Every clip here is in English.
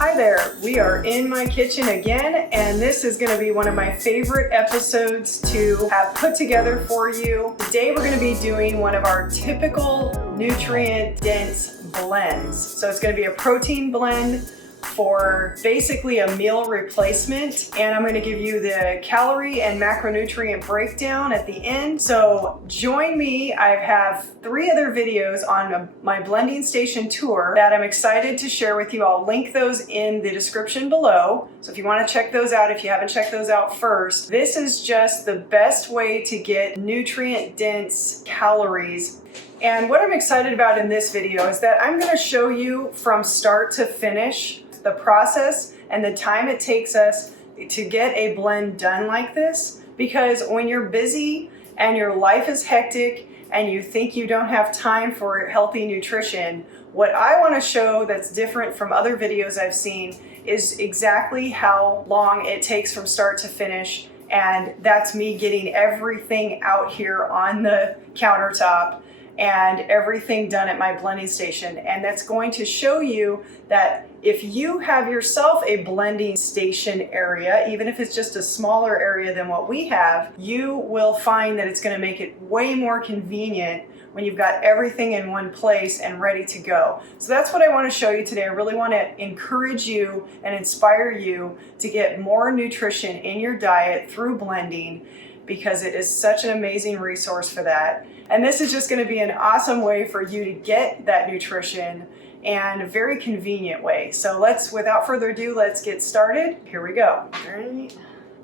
Hi there, we are in my kitchen again, and this is going to be one of my favorite episodes to have put together for you. Today we're going to be doing one of our typical nutrient-dense blends. So it's going to be a protein blend for basically a meal replacement, and I'm going to give you the calorie and macronutrient breakdown at the end. So join me. I have 3 other videos on my blending station tour that I'm excited to share with you. I'll link those in the description below. So if you want to check those out, if you haven't checked those out first, this is just the best way to get nutrient dense calories. And what I'm excited about in this video is that I'm going to show you from start to finish the process and the time it takes us to get a blend done like this. Because when you're busy and your life is hectic and you think you don't have time for healthy nutrition, what I want to show that's different from other videos I've seen is exactly how long it takes from start to finish. And that's me getting everything out here on the countertop and everything done at my blending station. And that's going to show you that if you have yourself a blending station area, even if it's just a smaller area than what we have, you will find that it's going to make it way more convenient when you've got everything in one place and ready to go. So that's what I want to show you today. I really want to encourage you and inspire you to get more nutrition in your diet through blending, because it is such an amazing resource for that. And this is just going to be an awesome way for you to get that nutrition and a very convenient way. So without further ado, let's get started. Here we go. All right,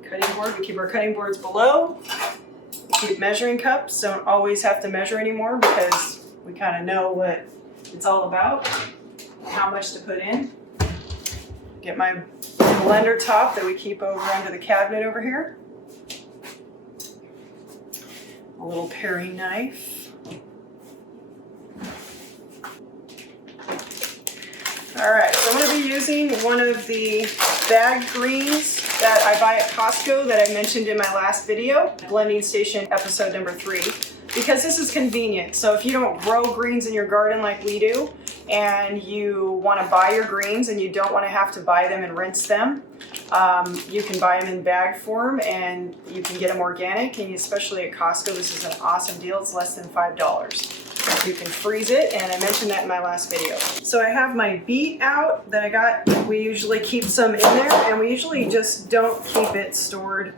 cutting board. We keep our cutting boards below. We keep measuring cups. Don't always have to measure anymore because we kind of know what it's all about, how much to put in. Get my blender top that we keep over under the cabinet over here. A little paring knife. All right, so I'm going to be using one of the bagged greens that I buy at Costco that I mentioned in my last video, blending station episode number 3, because this is convenient. So if you don't grow greens in your garden like we do, and you want to buy your greens and you don't want to have to buy them and rinse them, you can buy them in bag form and you can get them organic. And especially at Costco, this is an awesome deal. It's less than $5. You can freeze it, and I mentioned that in my last video. So I have my beet out that I got. We usually keep some in there, and we usually just don't keep it stored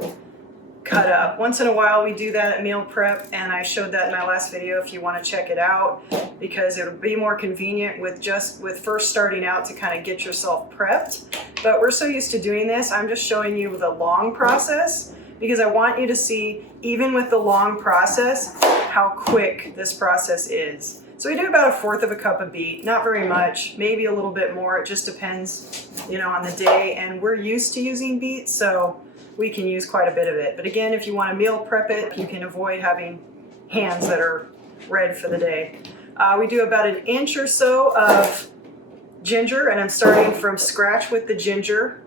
cut up. Once in a while we do that at meal prep, and I showed that in my last video if you want to check it out, because it'll be more convenient with first starting out to kind of get yourself prepped. But we're so used to doing this, I'm just showing you the long process, because I want you to see, even with the long process, how quick this process is. So we do about 1/4 of a cup of beet, not very much, maybe a little bit more. It just depends, on the day. And we're used to using beet, so we can use quite a bit of it. But again, if you want to meal prep it, you can avoid having hands that are red for the day. We do about 1 inch or so of ginger, and I'm starting from scratch with the ginger,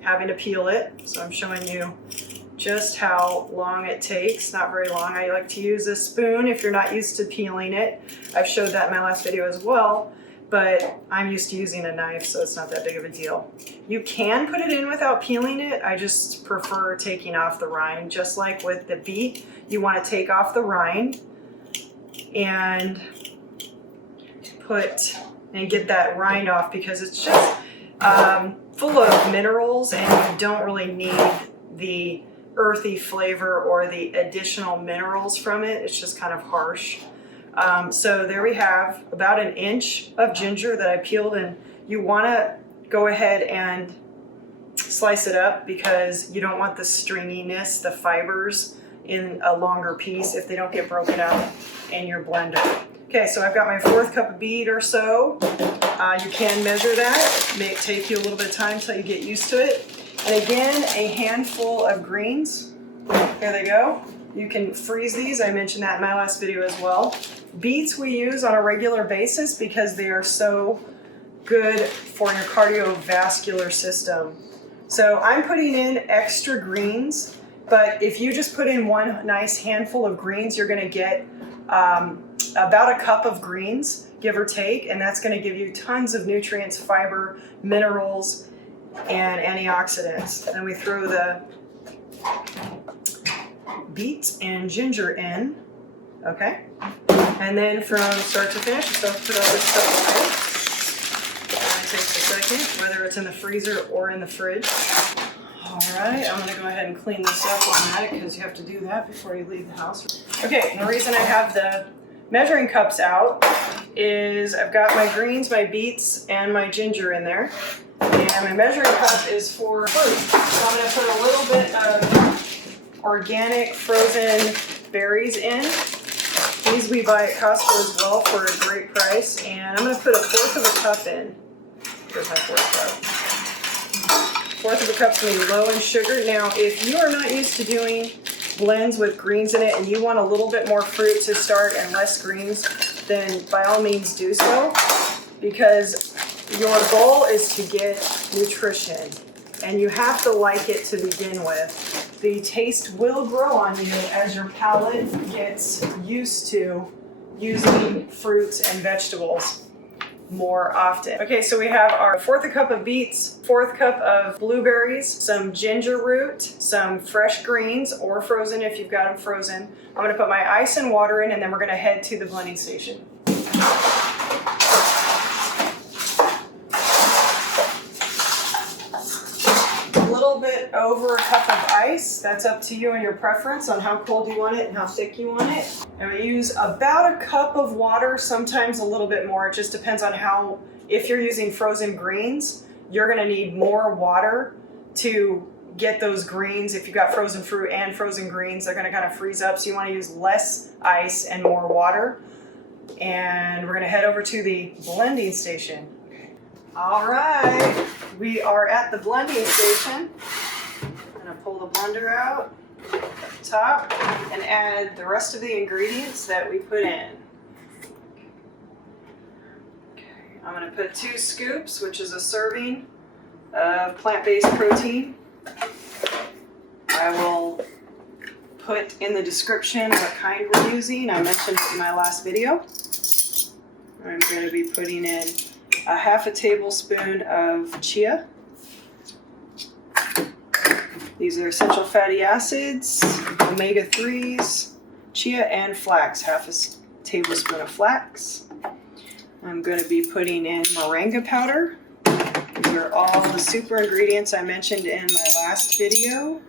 having to peel it. So I'm showing you just how long it takes. Not very long. I like to use a spoon if you're not used to peeling it. I've showed that in my last video as well, but I'm used to using a knife, so it's not that big of a deal. You can put it in without peeling it. I just prefer taking off the rind. Just like with the beet, you want to take off the rind and get that rind off, because it's just full of minerals, and you don't really need the earthy flavor or the additional minerals from it. It's just kind of harsh. So there we have about 1 inch of ginger that I peeled, and you want to go ahead and slice it up, because you don't want the stringiness, the fibers in a longer piece if they don't get broken up in your blender. Okay, so I've got my 1/4 cup of beet or so. You can measure that. It may take you a little bit of time until you get used to it. And again, a handful of greens. There they go. You can freeze these. I mentioned that in my last video as well. Beets we use on a regular basis because they are so good for your cardiovascular system. So I'm putting in extra greens, but if you just put in one nice handful of greens, you're going to get about a cup of greens. give or take, and that's going to give you tons of nutrients, fiber, minerals, and antioxidants. Then we throw the beets and ginger in, okay? And then from start to finish, so put all this stuff away. It takes a second, whether it's in the freezer or in the fridge. All right, I'm gonna go ahead and clean this up while I'm at it because you have to do that before you leave the house. Okay, and the reason I have the measuring cups out is I've got my greens, my beets, and my ginger in there. And my measuring cup is for fruit. So I'm gonna put a little bit of organic frozen berries in. These we buy at Costco as well for a great price. And I'm gonna put 1/4 of a cup in. Here's my 1/4 cup. 1/4 of a cup's gonna be low in sugar. Now, if you are not used to doing blends with greens in it and you want a little bit more fruit to start and less greens, then by all means do so, because your goal is to get nutrition and you have to like it to begin with. The taste will grow on you as your palate gets used to using fruits and vegetables more often. Okay, so we have our 1/4 cup of beets, 1/4 cup of blueberries, some ginger root, some fresh greens or frozen if you've got them frozen. I'm gonna put my ice and water in, and then we're gonna head to the blending station. A little bit over a cup of ice. That's up to you and your preference on how cold you want it and how thick you want it. And we use about a cup of water, sometimes a little bit more. It just depends on how, if you're using frozen greens, you're gonna need more water to get those greens. If you've got frozen fruit and frozen greens, they're gonna kind of freeze up. So you wanna use less ice and more water. And we're gonna head over to the blending station. All right, we are at the blending station. I'm gonna pull the blender out at the top and add the rest of the ingredients that we put in. Okay, I'm gonna put 2 scoops, which is a serving of plant-based protein. I will put in the description what kind we're using. I mentioned it in my last video. I'm going to be putting in a 1/2 tablespoon of chia. These are essential fatty acids, omega-3s, chia and flax, 1/2 tablespoon of flax. I'm going to be putting in moringa powder. These are all the super ingredients I mentioned in my last video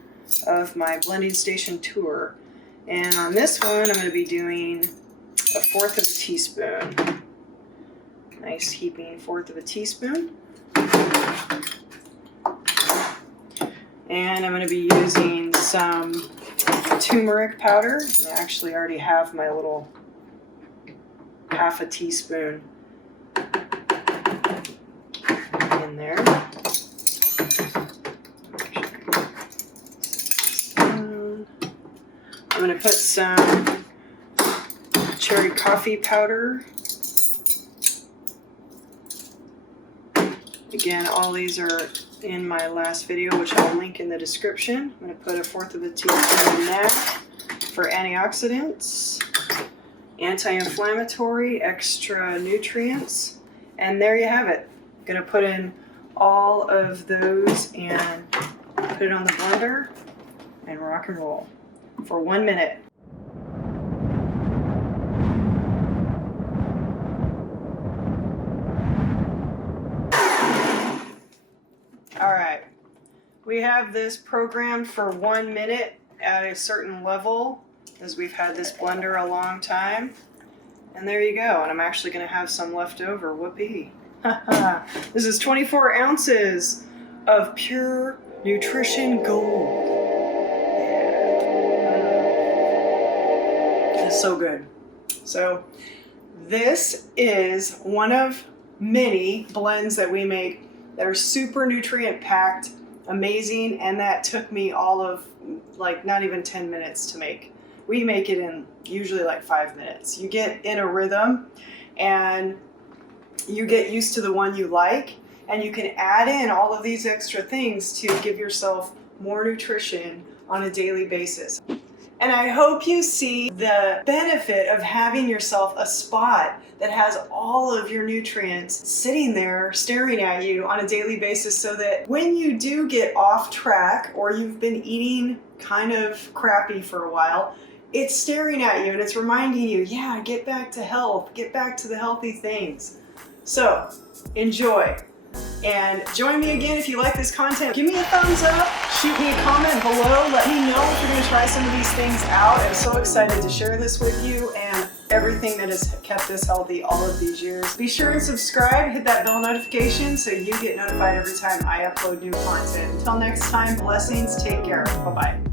of my blending station tour. And on this one, I'm going to be doing 1/4 of a teaspoon. Nice heaping 1/4 of a teaspoon. And I'm going to be using some turmeric powder. And I actually already have my little 1/2 teaspoon in there. I'm going to put some cherry coffee powder. Again, all these are in my last video, which I'll link in the description. I'm going to put 1/4 of a teaspoon in that for antioxidants, anti-inflammatory, extra nutrients, and there you have it. I'm going to put in all of those and put it on the blender and rock and roll for 1 minute. All right, we have this programmed for 1 minute at a certain level, as we've had this blender a long time. And there you go, and I'm actually gonna have some left over, whoopee. This is 24 ounces of pure nutrition gold. Yeah. It's so good. So this is one of many blends that we make that are super nutrient packed, amazing, and that took me all of like not even 10 minutes to make. We make it in usually like 5 minutes. You get in a rhythm and you get used to the one you like, and you can add in all of these extra things to give yourself more nutrition on a daily basis. And I hope you see the benefit of having yourself a spot that has all of your nutrients sitting there staring at you on a daily basis, so that when you do get off track or you've been eating kind of crappy for a while, it's staring at you and it's reminding you, yeah, get back to health, get back to the healthy things. So enjoy. And join me again if you like this content. Give me a thumbs up, shoot me a comment below, let me know if you're going to try some of these things out. I'm so excited to share this with you and everything that has kept us healthy all of these years. Be sure and subscribe, hit that bell notification so you get notified every time I upload new content. Until next time, blessings, take care, bye-bye.